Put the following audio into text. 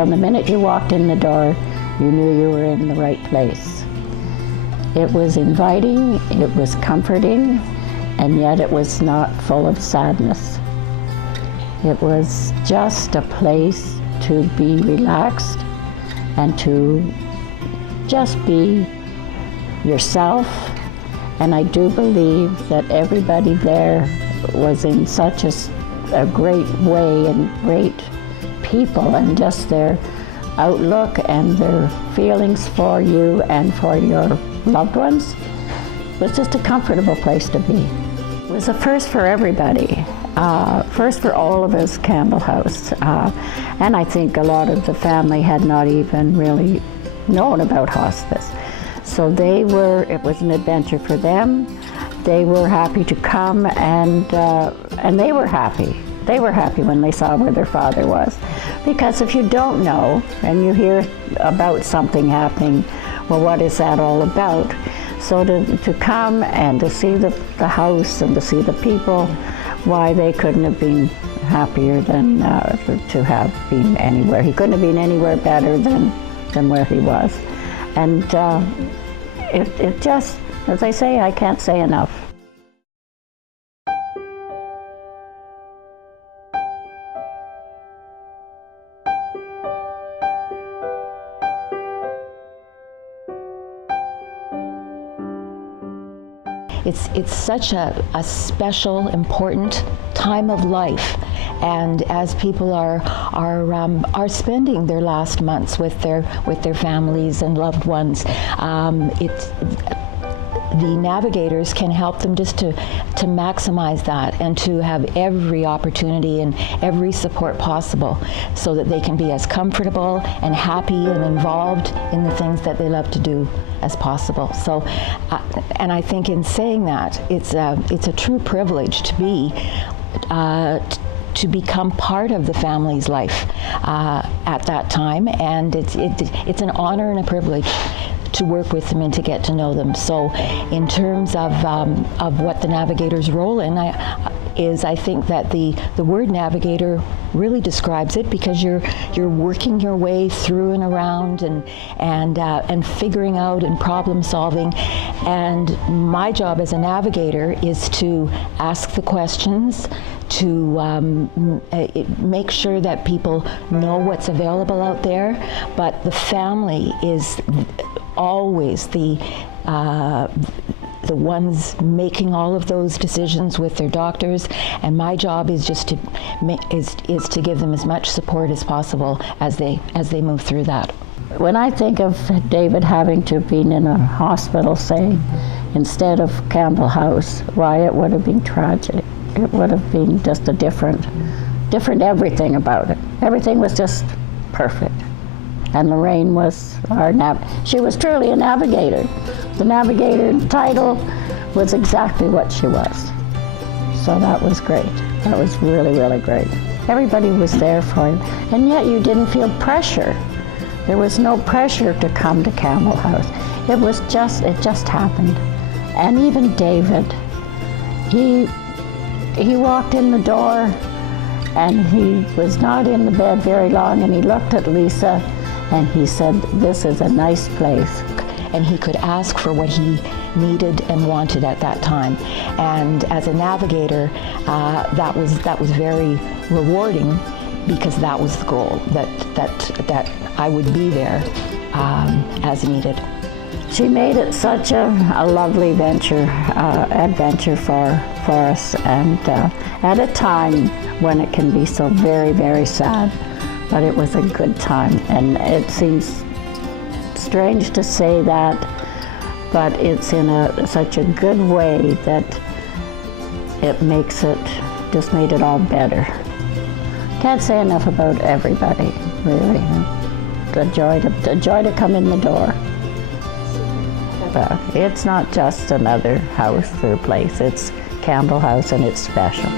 from the minute you walked in the door, you knew you were in the right place. It was inviting, it was comforting, and yet it was not full of sadness. It was just a place to be relaxed and to just be yourself. And I do believe that everybody there was in such a great way and great people, and just their outlook and their feelings for you and for your loved ones. It was just a comfortable place to be. It was a first for everybody. First for all of us, Campbell House. And I think a lot of the family had not even really known about hospice. So it was an adventure for them. They were happy to come, and they were happy. They were happy when they saw where their father was. Because if you don't know, and you hear about something happening, well, what is that all about? So to come and to see the house and to see the people, why, they couldn't have been happier than to have been anywhere. He couldn't have been anywhere better than where he was. And it just, as I say, I can't say enough. It's such a special, important time of life, and as people are spending their last months with their families and loved ones, the navigators can help them just to maximize that and to have every opportunity and every support possible so that they can be as comfortable and happy and involved in the things that they love to do as possible. So, and I think in saying that, it's a true privilege to be to become part of the family's life at that time, and it's an honor and a privilege to work with them and to get to know them. So in terms of what the navigator's role in is, I think that the word navigator really describes it, because you're working your way through and around and figuring out and problem solving. And my job as a navigator is to ask the questions, to make sure that people know what's available out there, but the family is always the ones making all of those decisions with their doctors, and my job is just to give them as much support as possible as they move through that. When I think of David having to have been in a hospital, say, instead of Campbell House, why, it would have been tragic. It would have been just a different everything about it. Everything was just perfect. And Lorraine was she was truly a navigator. The navigator title was exactly what she was. So that was great. That was really, really great. Everybody was there for him, and yet you didn't feel pressure. There was no pressure to come to Campbell House. It just happened. And even David, he walked in the door, and he was not in the bed very long, and he looked at Lisa, and he said, "This is a nice place." And he could ask for what he needed and wanted at that time. And as a navigator, that was very rewarding, because that was the goal, that I would be there as needed. She made it such a lovely adventure for us, and at a time when it can be so very, very sad. But it was a good time, and it seems strange to say that, but it's in such a good way that it just made it all better. Can't say enough about everybody, really. The joy to come in the door. But it's not just another house or place, it's Campbell House, and it's special.